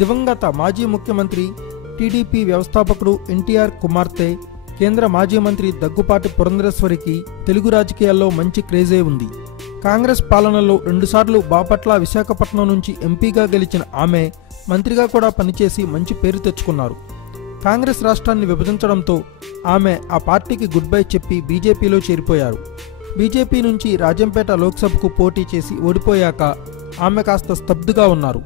దివంగత మాజీ ముఖ్యమంత్రి టీడీపీ వ్యవస్థాపకుడు ఎన్టీఆర్ కుమార్తె కేంద్ర మాజీ మంత్రి దగ్గుపాటి పురంధరేశ్వరికి తెలుగు రాజకీయాల్లో మంచి క్రేజే ఉంది. కాంగ్రెస్ పాలనలో 2 సార్లు బాపట్ల, విశాఖపట్నం నుంచి ఎంపీగా గెలిచిన ఆమె మంత్రిగా కూడా పనిచేసి మంచి పేరు తెచ్చుకున్నారు. కాంగ్రెస్ రాష్ట్రాన్ని విభజించడంతో ఆమె ఆ పార్టీకి గుడ్ బై చెప్పి బీజేపీలో చేరిపోయారు. బీజేపీ నుంచి రాజంపేట లోక్సభకు పోటీ చేసి ఓడిపోయాక ఆమె కాస్త స్తబ్దుగా ఉన్నారు.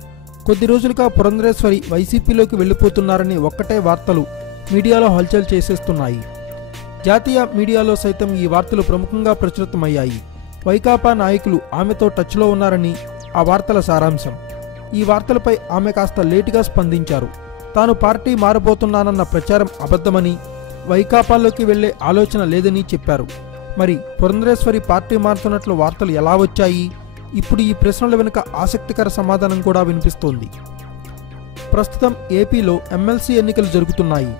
కొద్ది రోజులుగా పురంధరేశ్వరి వైసీపీలోకి వెళ్లిపోతున్నారని ఒక్కటే వార్తలు మీడియాలో హల్చల్ చేసేస్తున్నాయి. జాతీయ మీడియాలో సైతం ఈ వార్తలు ప్రముఖంగా ప్రచురితమయ్యాయి. వైకాపా నాయకులు ఆమెతో టచ్లో ఉన్నారని ఆ వార్తల సారాంశం. ఈ వార్తలపై ఆమె కాస్త లేటుగా స్పందించారు. తాను పార్టీ మారబోతున్నానన్న ప్రచారం అబద్ధమని, వైకాపాలోకి వెళ్లే ఆలోచన లేదని చెప్పారు. మరి పురంధరేశ్వరి పార్టీ మారుతున్నట్లు వార్తలు ఎలా వచ్చాయి? ఇప్పుడు ఈ ప్రశ్నల వెనుక ఆసక్తికర సమాధానం కూడా వినిపిస్తోంది. ప్రస్తుతం ఏపీలో ఎమ్మెల్సీ ఎన్నికలు జరుగుతున్నాయి.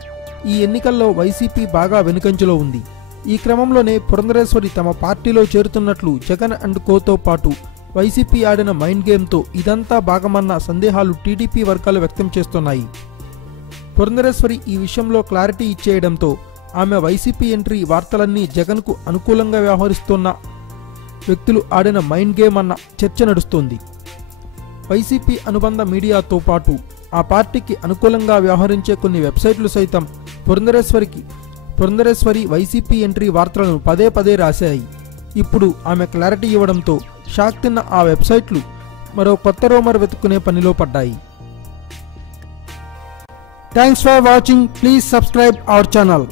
ఈ ఎన్నికల్లో వైసీపీ బాగా వెనుకంజలో ఉంది. ఈ క్రమంలోనే పురంధరేశ్వరి తమ పార్టీలో చేరుతున్నట్లు జగన్ అండ్ కోతో పాటు వైసీపీ ఆడిన మైండ్ గేమ్తో ఇదంతా భాగమన్న సందేహాలు టీడీపీ వర్గాలు వ్యక్తం చేస్తున్నాయి. పురంధరేశ్వరి ఈ విషయంలో క్లారిటీ ఇచ్చేయడంతో ఆమె వైసీపీ ఎంట్రీ వార్తలన్నీ జగన్కు అనుకూలంగా వ్యవహరిస్తున్న వ్యక్తులు ఆడిన మైండ్ గేమ్ అన్న చర్చ నడుస్తోంది. వైసీపీ అనుబంధ మీడియాతో పాటు ఆ పార్టీకి అనుకూలంగా వ్యవహరించే కొన్ని వెబ్సైట్లు సైతం పురంధరేశ్వరి వైసీపీ ఎంట్రీ వార్తలను పదే పదే రాశాయి. ఇప్పుడు ఆమె క్లారిటీ ఇవ్వడంతో షాక్ తిన్న ఆ వెబ్సైట్లు మరో కొత్త రూమర్ వెతుక్కునే పనిలో పడ్డాయి. Thanks for watching. Please subscribe our channel.